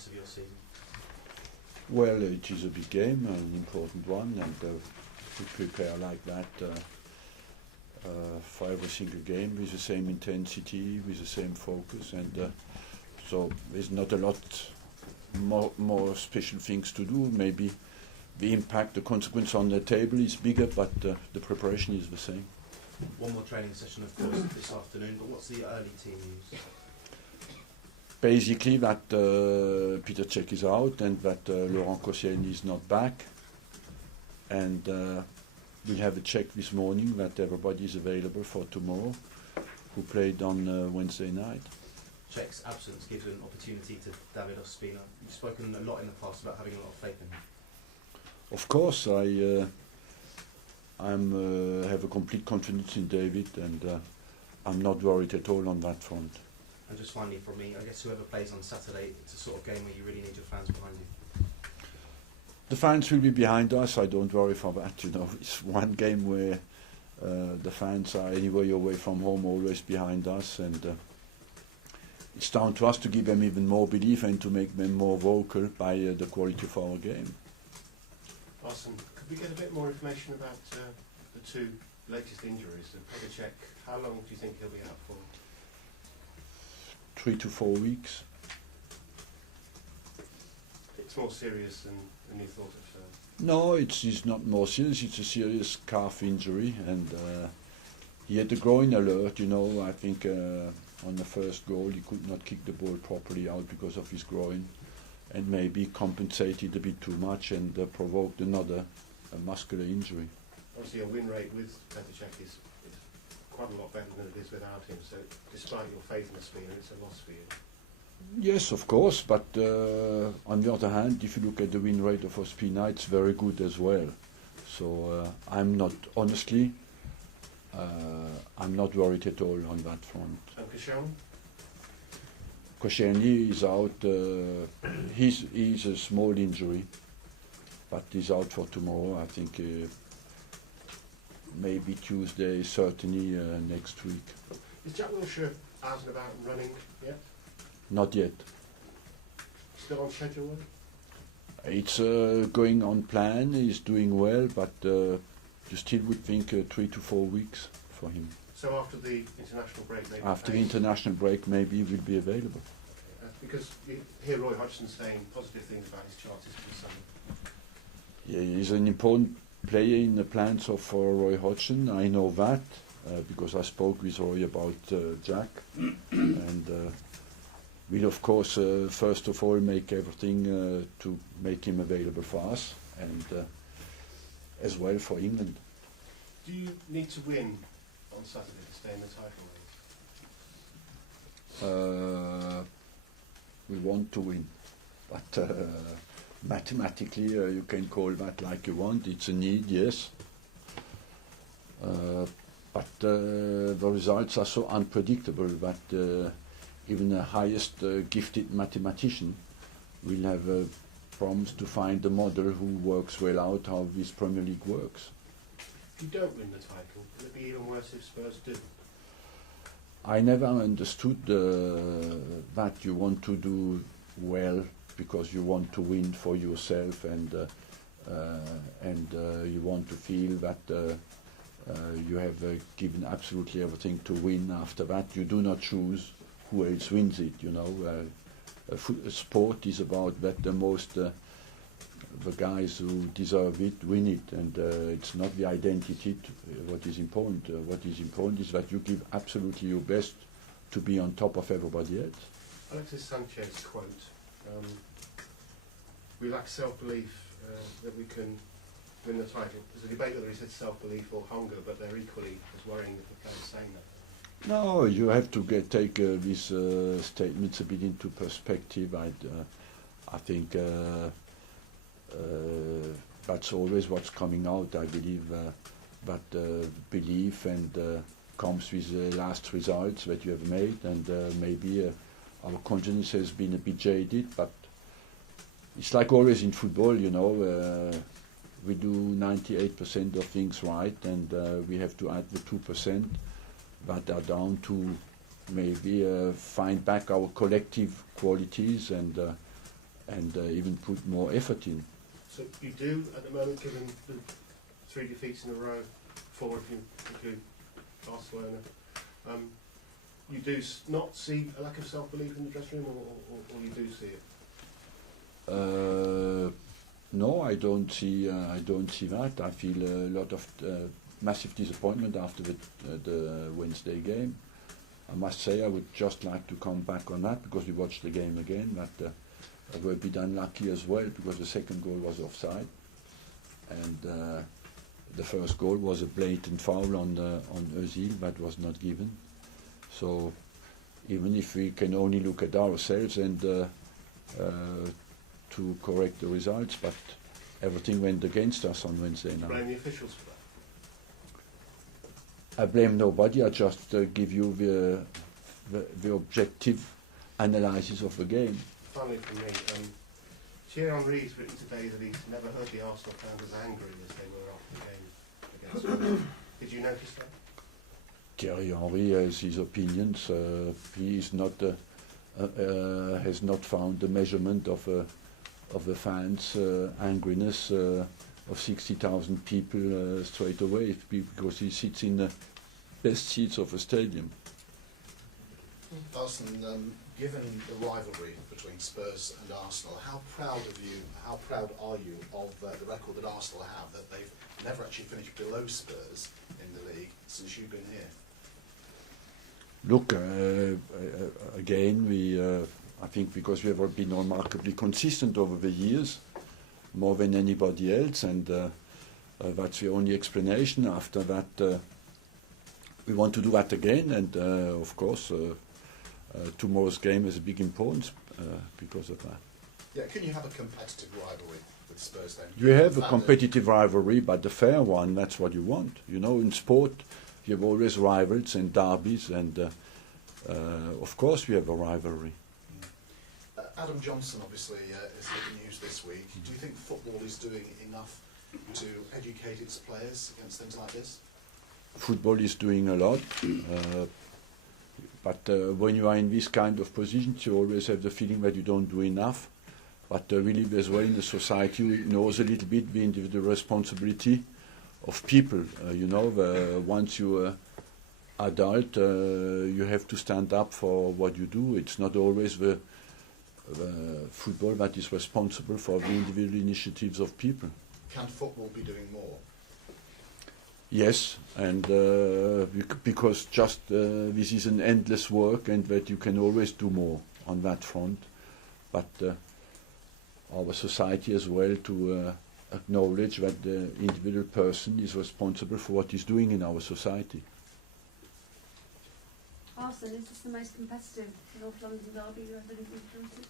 rest of your season? Well, it is a big game, an important one, and we prepare like that for every single game with the same intensity, with the same focus, and so there's not a lot more special things to do. Maybe the impact, the consequence on the table is bigger, but the preparation is the same. One more training session, of course, this afternoon, but what's the early team news? Basically that Peter Cech is out and that Laurent Koscielny is not back, and we'll have a check this morning that everybody is available for tomorrow, who played on Wednesday night. Cech's absence gives an opportunity to David Ospina. You've spoken a lot in the past about having a lot of faith in him. Of course, I have a complete confidence in David, and I'm not worried at all on that front. And just finally from me, I guess whoever plays on Saturday, it's a sort of game where you really need your fans behind you. The fans will be behind us, I don't worry for that, you know. It's one game where the fans are anyway away from home, always behind us, and it's down to us to give them even more belief and to make them more vocal by the quality of our game. Arsene, could we get a bit more information about the two latest injuries? Petr Cech, how long do you think he'll be out for? 3 to 4 weeks. It's more serious than you thought at first. No, it's not more serious. It's a serious calf injury, and he had the groin alert. You know, I think on the first goal he could not kick the ball properly out because of his groin, and maybe compensated a bit too much and provoked another muscular injury. Obviously, your win rate with Petr Cech is quite a lot better than it is without him. So, despite your faith in Ospina, it's a loss for you. Yes, of course, but on the other hand, if you look at the win rate of Ospina, it's very good as well. So I'm not, honestly, I'm not worried at all on that front. And Koscielny? Koscielny is out. He's a small injury, but he's out for tomorrow. I think maybe Tuesday, certainly next week. Is Jack Wilshere out and about and running yet? Not yet. Still on schedule? It's going on plan. He's doing well, but you still would think 3 to 4 weeks for him. So after the international break, maybe? After the international break, maybe he will be available. Okay. Because you hear Roy Hodgson saying positive things about his chances for the summer. Yeah, he's an important player in the plans of Roy Hodgson. I know that because I spoke with Roy about Jack, and we'll of course first of all make everything to make him available for us, and as well for England. Do you need to win on Saturday to stay in the title race? We want to win, but mathematically you can call that like you want. It's a need, yes, but the results are so unpredictable that even the highest gifted mathematician will have problems to find a model who works well out how this Premier League works. If you don't win the title, will it be even worse if Spurs do? I never understood that you want to do well because you want to win for yourself, and you want to feel that you have given absolutely everything to win. After that, you do not choose who else wins it. You know, a sport is about that the guys who deserve it win it, and it's not the identity what is important. What is important is that you give absolutely your best to be on top of everybody else. Alexis Sanchez quote, we lack self-belief that we can win the title. There's a debate whether he said self-belief or hunger, but they're equally as worrying if the players saying that. No, you have to take these statements a bit into perspective. I think that's always what's coming out. I believe that belief and comes with the last results that you have made, and maybe our confidence has been a bit jaded, but it's like always in football, you know, we do 98% of things right, and we have to add the 2% that are down to maybe find back our collective qualities and and even put more effort in. So you do, at the moment, given the 3 defeats in a row, 4 if you include Barcelona, you do not see a lack of self-belief in the dressing room, or you do see it? No, I don't see that. I feel a lot of massive disappointment after the Wednesday game. I must say I would just like to come back on that, because we watched the game again, that I were a bit unlucky as well, because the second goal was offside, and the first goal was a blatant foul on Özil that was not given. So even if we can only look at ourselves and to correct the results, but everything went against us on Wednesday night. Blame the officials for that? I blame nobody. I just give you the objective analysis of the game. Finally from me, Thierry Henry's written today that he's never heard the Arsenal fans as angry as they were after the game against Tottenham. Did you notice that? Thierry Henry has his opinions. He is not has not found the measurement of the fans' angriness of 60,000 people straight away, because he sits in the best seats of the stadium. Arsene, given the rivalry between Spurs and Arsenal, how proud are you of the record that Arsenal have, that they've never actually finished below Spurs in the league since you've been here? Look, again, I think because we have been remarkably consistent over the years, more than anybody else, and that's the only explanation. After that, we want to do that again, and of course, tomorrow's game has a big importance because of that. Yeah, can you have a competitive rivalry with Spurs then? You have a competitive rivalry, but the fair one, that's what you want. You know, in sport, you have always rivals and derbies, and of course we have a rivalry. Adam Johnson obviously has hit the news this week. Do you think football is doing enough to educate its players against things like this? Football is doing a lot, but when you are in this kind of positions, you always have the feeling that you don't do enough. But we live as well in a society who knows a little bit the individual responsibility of people. You know, once you are adult, you have to stand up for what you do. It's not always the football that is responsible for the individual initiatives of people. Can football be doing more? Yes, and because just this is an endless work, and that you can always do more on that front. But our society as well to acknowledge that the individual person is responsible for what he's doing in our society. Arsene, is this the most competitive North London derby you've ever encountered?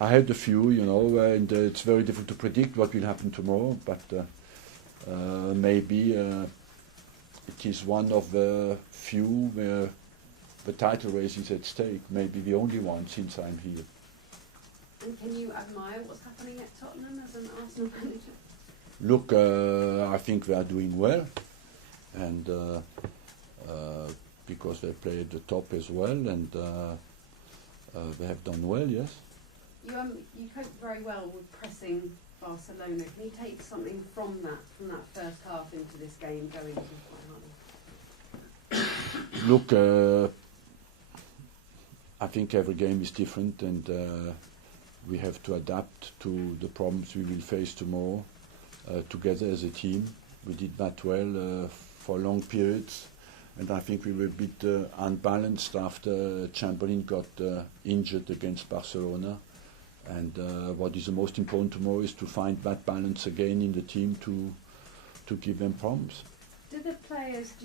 I had a few, you know, and it's very difficult to predict what will happen tomorrow, but maybe it is one of the few where the title race is at stake, maybe the only one since I'm here. And can you admire what's happening at Tottenham as an Arsenal manager? Look, I think they are doing well, and because they play at the top as well, and they have done well, yes. You coped very well with pressing Barcelona. Can you take something from that first half into this game going quite hard? Look, I think every game is different, and we have to adapt to the problems we will face tomorrow together as a team. We did that well for long periods, and I think we were a bit unbalanced after Chamberlain got injured against Barcelona. And what is the most important tomorrow is to find that balance again in the team to give them problems. Do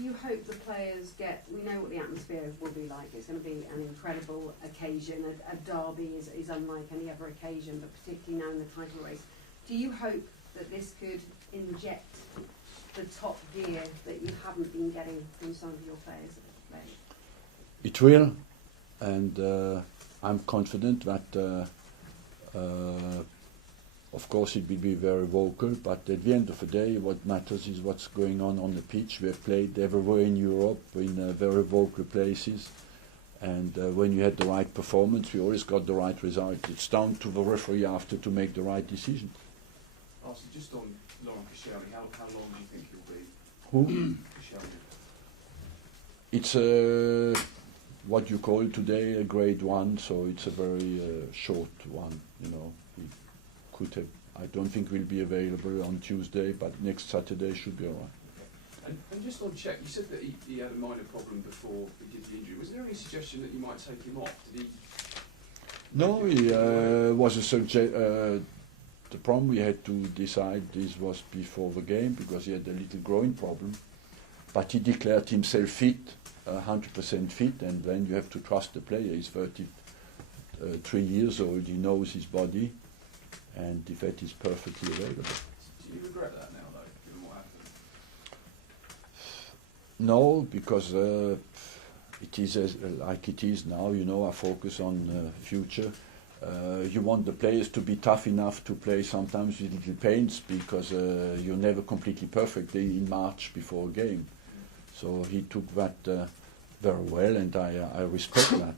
you hope the players we know what the atmosphere will be like. It's going to be an incredible occasion. A derby is unlike any other occasion, but particularly now in the title race. Do you hope that this could inject the top gear that you haven't been getting from some of your players that have played? It will, and I'm confident that of course it will be very vocal, but at the end of the day what matters is what's going on the pitch. We have played everywhere in Europe in very vocal places, And when you had the right performance, we always got the right result. It's down to the referee after to make the right decision. Arsene, just on Laurent Koscielny, how long do you think he'll be? Who? Koscielny. It's what you call today a grade 1, so it's a very short one. You know, he could have. I don't think will be available on Tuesday, but next Saturday should be all right. And just on Czech, you said that he had a minor problem before he did the injury. Was there any suggestion that you might take him off? Did he? No, he was a subject. The problem we had to decide this was before the game because he had a little groin problem, but he declared himself fit, 100% fit, and then you have to trust the player. He's 33 years old. He knows his body, and the vet is perfectly available. Do you regret that now, though, given what happened? No, because it is like it is now. You know, I focus on future. You want the players to be tough enough to play sometimes with little pains because you're never completely perfect in March before a game. So he took that very well, and I respect that.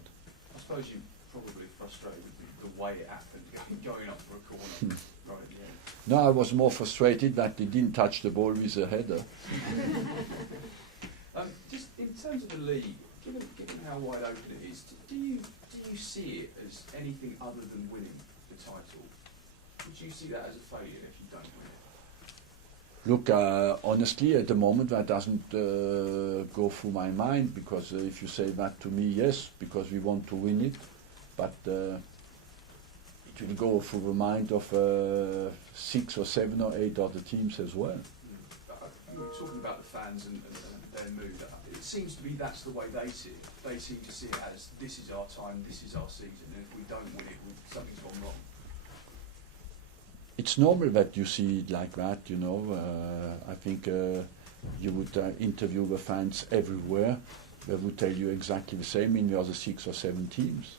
I suppose you're probably frustrated with the way it happened, going up for a corner right at the end. No, I was more frustrated that he didn't touch the ball with a header. Just in terms of the league, given how wide open it is, do you see it as anything other than winning the title? Would you see that as a failure if you don't win it? Look, honestly, at the moment that doesn't go through my mind because if you say that to me, yes, because we want to win it, but it will go through the mind of 6 or 7 or 8 other teams as well. You were talking about the fans and their mood. It seems to be that's the way they see it. They seem to see it as this is our time, this is our season, and if we don't win it, something's gone wrong. It's normal that you see it like that, you know. I think you would interview the fans everywhere. They would tell you exactly the same in the other 6 or 7 teams.